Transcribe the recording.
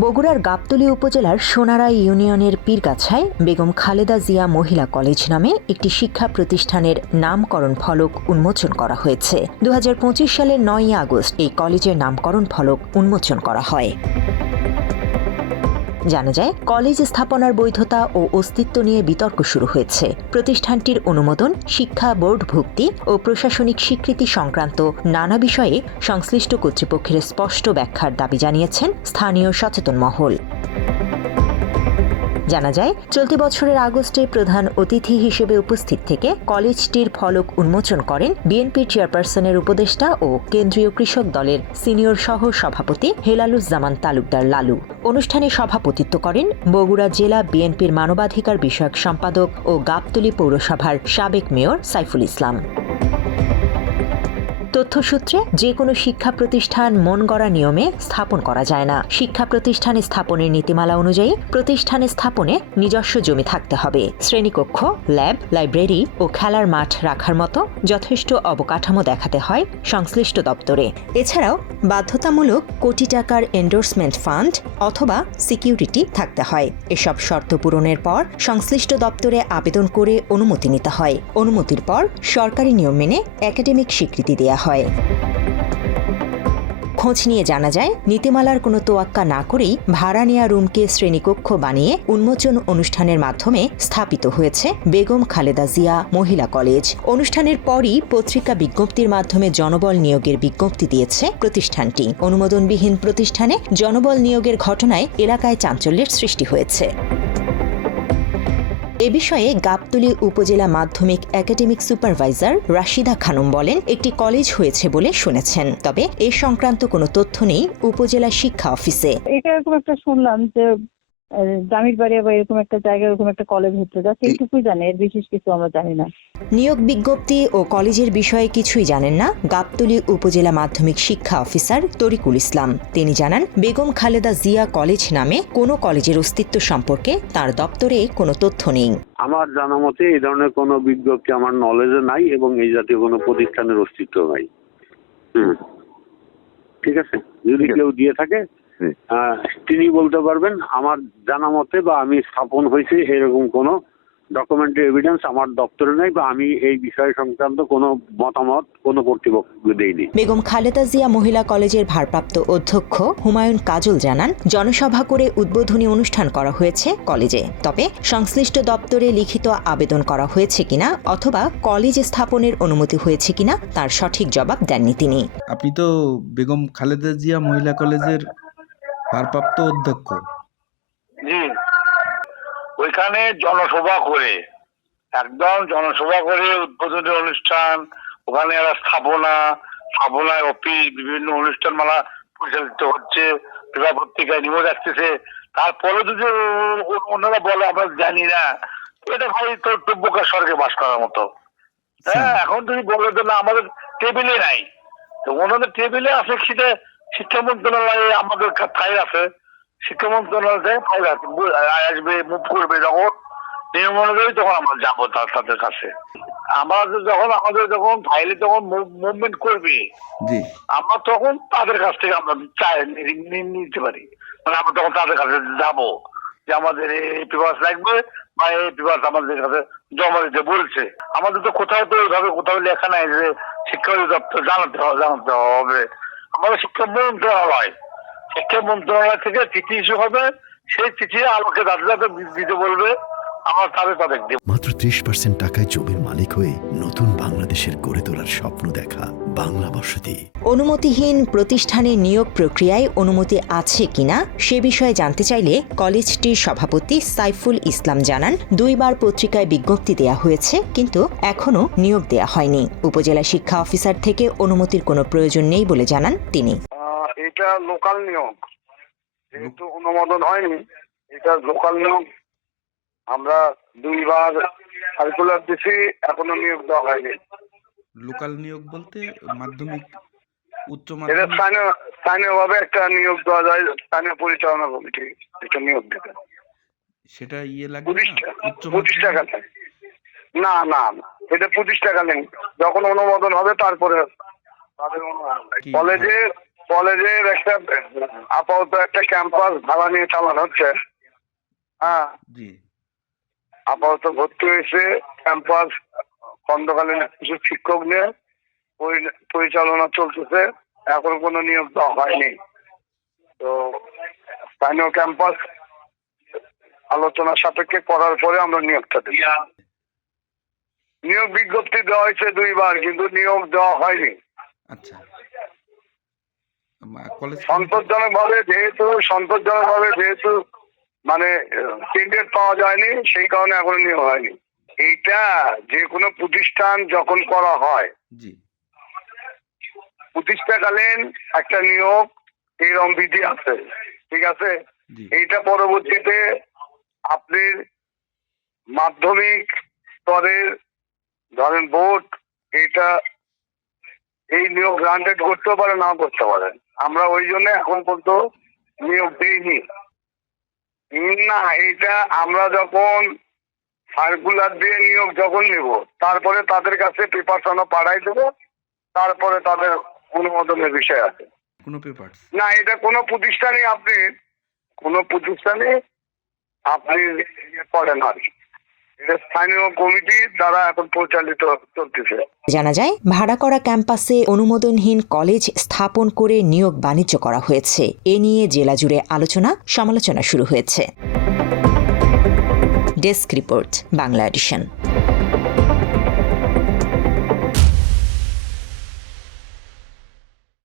বগুড়ার গাবতলী উপজেলার সোনারাই ইউনিয়নের পীরগাছায় বেগম খালেদা জিয়া মহিলা কলেজ নামে একটি শিক্ষা প্রতিষ্ঠানের নামকরণ ফলক উন্মোচন করা হয়েছে। 2025 সালের 9 আগস্ট এই কলেজের নামকরণ ফলক উন্মোচন করা হয়। জানা যায়, কলেজ স্থাপনার বৈধতা ও অস্তিত্ব নিয়ে বিতর্ক শুরু হয়েছে। প্রতিষ্ঠানটির অনুমোদন, শিক্ষা বোর্ড ভুক্তি ও প্রশাসনিক স্বীকৃতি সংক্রান্ত নানা বিষয়ে সংশ্লিষ্ট কর্তৃপক্ষের স্পষ্ট ব্যাখ্যার দাবি জানিয়েছেন স্থানীয় সচেতন মহল। জানা যায়, চলতি বছরের আগস্টে প্রধান অতিথি হিসেবে উপস্থিত থেকে কলেজটির ফলক উন্মোচন করেন বিএনপির চেয়ারপারসনের উপদেষ্টা ও কেন্দ্রীয় কৃষক দলের সিনিয়র সহ সভাপতি হেলালুজ্জামান তালুকদার লালু। অনুষ্ঠানে সভাপতিত্ব করেন বগুড়া জেলা বিএনপির মানবাধিকার বিষয়ক সম্পাদক ও গাবতলী পৌরসভার সাবেক মেয়র সাইফুল ইসলাম। তথ্যসূত্রে, যে কোনো শিক্ষা প্রতিষ্ঠান মন গড়া নিয়মে স্থাপন করা যায় না। শিক্ষা প্রতিষ্ঠান স্থাপনের নীতিমালা অনুযায়ী প্রতিষ্ঠানে স্থাপনে নিজস্ব জমি থাকতে হবে, শ্রেণীকক্ষ, ল্যাব, লাইব্রেরি ও খেলার মাঠ রাখার মতো যথেষ্ট অবকাঠামো দেখাতে হয় সংশ্লিষ্ট দপ্তরে। এছাড়াও বাধ্যতামূলক কোটি টাকার এন্ডোর্সমেন্ট ফান্ড অথবা সিকিউরিটি থাকতে হয়। এসব শর্ত পূরণের পর সংশ্লিষ্ট দপ্তরে আবেদন করে অনুমতি নিতে হয়। অনুমতির পর সরকারি নিয়ম মেনে একাডেমিক স্বীকৃতি দেয়া হয়। খোঁজ নিয়ে জানা যায়, নীতিমালার কোনো তোয়াক্কা না করেই ভাড়া নেয়া রুমকে শ্রেণীকক্ষ বানিয়ে উন্মোচন অনুষ্ঠানের মাধ্যমে স্থাপিত হয়েছে বেগম খালেদা জিয়া মহিলা কলেজ। অনুষ্ঠানের পরই পত্রিকা বিজ্ঞপ্তির মাধ্যমে জনবল নিয়োগের বিজ্ঞপ্তি দিয়েছে প্রতিষ্ঠানটি। অনুমোদনবিহীন প্রতিষ্ঠানে জনবল নিয়োগের ঘটনায় এলাকায় চাঞ্চল্যের সৃষ্টি হয়েছে। এ বিষয়ে গাবতলী উপজেলা মাধ্যমিক একাডেমিক সুপারভাইজার রাশিদা খানম বলেন, একটি কলেজ হয়েছে বলে শুনেছেন, তবে এ সংক্রান্ত কোনো তথ্য নেই উপজেলা শিক্ষা অফিসে। এটা এরকম একটা শুনলাম যে জামির বাড়ি বা এরকম একটা জায়গায় এরকম একটা কলেজ হচ্ছে, জাস্ট এইটুকুই জানি, এর বিশেষ কিছু আমরা জানি না। নিয়োগ বিজ্ঞপ্তি ও কলেজের বিষয়ে কিছুই জানেন না গাবতলী উপজেলা মাধ্যমিক শিক্ষা অফিসার তরিকুল ইসলাম। তিনি জানান, বেগম খালেদা জিয়া কলেজ নামে কোনো কলেজের অস্তিত্ব সম্পর্কে তার দপ্তরে কোনো তথ্য নেই। আমার জানা মতে এই ধরনের কোনো বিজ্ঞপ্তি আমার নলেজে নাই এবং এই জাতীয় কোনো প্রতিষ্ঠানের অস্তিত্ব নাই। ঠিক আছে, যদি কেউ দিয়ে থাকে তিনি বলতে পারবেন। আমার জানা মতে বা আমি স্থাপন হয়েছে এরকম কোনো ডকুমেন্টারি এভিডেন্স আমার দপ্তরে নাই, বা আমি এই বিষয় সংক্রান্ত কোনো মতামত কোনো কর্তৃপক্ষকে দেইনি। বেগম খালেদা জিয়া মহিলা কলেজের ভারপ্রাপ্ত অধ্যক্ষ হুমায়ুন কাজল জানান, জনসভা করে উদ্বোধনী অনুষ্ঠান করা হয়েছে কলেজে, তবে সংশ্লিষ্ট দপ্তরে লিখিত আবেদন করা হয়েছে কিনা অথবা কলেজ স্থাপনের অনুমতি হয়েছে কিনা তার সঠিক জবাব দেননি তিনি। আপনি তো বেগম খালেদা জিয়া মহিলা কলেজের ভারপ্রাপ্ত অধ্যক্ষ। জি, ওইখানে জনসভা করে, একদম জনসভা করে উদ্বোধনী অনুষ্ঠান, ওখানে একটা স্থাপনায় অফিস, বিভিন্ন অনুষ্ঠান মালা পরিচালিত হচ্ছে, পেপার পত্রিকায় নিউজ আসতেছে। তারপরে যদি ওনারা বলে আমরা জানি না, এটা ভাই তো বোকা স্বর্গে বাস করার মতো। হ্যাঁ, এখন তুমি বলে তো না আমাদের টেবিলে নাই, তো ওনাদের টেবিলে আছে, সেটা শিক্ষা মন্ত্রণালয়ে আমাদের ফাইল আছে, শিক্ষা মন্ত্রণালয় ফাইল আসবে, মুভ করবে যখন নিয়ম অনুযায়ী, তখন আমরা যাবো তাদের কাছে। আমাদের যখন ফাইলে যখন মুভমেন্ট করবে, আমরা তখন তাদের কাছ থেকে আমরা নিতে পারি। মানে আমরা তখন তাদের কাছে যাবো যে আমাদের এই পেপার লাগবে বা এই পেপার আমাদের কাছে জমা দিতে বলছে। আমাদের তো কোথাও তো ওইভাবে কোথাও লেখা নাই যে শিক্ষা অধিদপ্তর জানাতে হবে। আমাদের শিক্ষা মন্ত্রণালয় থেকে চিঠি ইস্যু হবে, সেই চিঠি আমাকে তাদের দিতে বলবে, আমার তাদের দিব। মাত্র 30% টাকায় জমির মালিক হয়ে নতুন বাংলাদেশের গড়ে তোলার স্বপ্ন দেখা বাংলা বসতি। অনুমতিহীন প্রতিষ্ঠানে নিয়োগ প্রক্রিয়ায় অনুমতি আছে কিনা সে বিষয়ে জানতে চাইলে কলেজটির সভাপতি সাইফুল ইসলাম জানান, 2 বার পত্রিকায় বিজ্ঞপ্তি দেয়া হয়েছে, কিন্তু এখনো নিয়োগ দেয়া হয়নি। উপজেলা শিক্ষা অফিসার থেকে অনুমতির কোনো প্রয়োজন নেই বলে জানান তিনি। এটা লোকাল নিয়োগ, যেহেতু অনুমোদন হয়নি, এটা লোকাল নিয়োগ। আমরা 2 বার সার্কুলার দিছি, এখনো নিয়োগ দেওয়া হয়নি। লোকাল নিয়োগ বলতে মাধ্যমিক, উচ্চ মাধ্যমিক, স্থানীয় ভাবে একটা নিয়োগ দেওয়া যায়, স্থানীয় পরিচালনা কমিটি একটা নিয়োগ দেবে। সেটা লাগবে 25 টাকা। না, এটা 25 টাকা নেই। যখন অনুমোদন হবে তারপরে তাদের অনুমোদন। কলেজের একটা আপাতত একটা ক্যাম্পাস ভাড়া নিয়ে চালানো হচ্ছে। হ্যাঁ, জি আপাতত ভর্তি হয়েছে ক্যাম্পাস খণ্ডকালীন কিছু শিক্ষক নিয়ে পরিচালনা চলতেছে। এখন কোনো নিয়োগ দেওয়া হয়নি। তো স্থানীয় ক্যাম্পাস আলোচনা সাপেক্ষে করার পরে আমরা নিয়োগটা দিই। নিয়োগ বিজ্ঞপ্তি দেওয়া হয়েছে 2 বার, কিন্তু নিয়োগ দেওয়া হয়নি। আচ্ছা কলেজ সন্তোষজনক ভাবে যেহেতু মানে টেন্ডার পাওয়া যায়নি, সেই কারণে এখনো নিয়োগ হয়নি। এইটা যে কোনো প্রতিষ্ঠান যখন করা হয়, জি প্রতিষ্ঠাকালীন একটা নিয়োগ এরকম বিধি আছে, ঠিক আছে? জি এইটা পরবর্তীতে আপনি মাধ্যমিক স্তরের ধরেন বোর্ড এটা এই নিয়োগ গ্রান্টেড করতেও পারে, নাও করতে পারে। আমরা ওই জন্য এখন পর্যন্ত নিয়োগ দিইনি। না, এটা আমরা যখন সার্কুলার দিয়ে নিয়োগ যখন নেব, তারপরে তাদের কাছে পেপারস আমরা পাঠাই দেবো, তারপরে তাদের অনুমোদনের বিষয় আছে। কোনো পেপারস না, এটা কোনো প্রতিষ্ঠানে আপনি করেন আর কি। এটা স্থানীয় কমিটির দ্বারা এখন পরিচালিত চলতেছে। জানা যায়, ভাড়া করা ক্যাম্পাসে অনুমোদনহীন কলেজ স্থাপন করে নিয়োগ বাণিজ্য করা হয়েছে। এ নিয়ে জেলা জুড়ে আলোচনা সমালোচনা শুরু হয়েছে। Desk report, Bangla addition.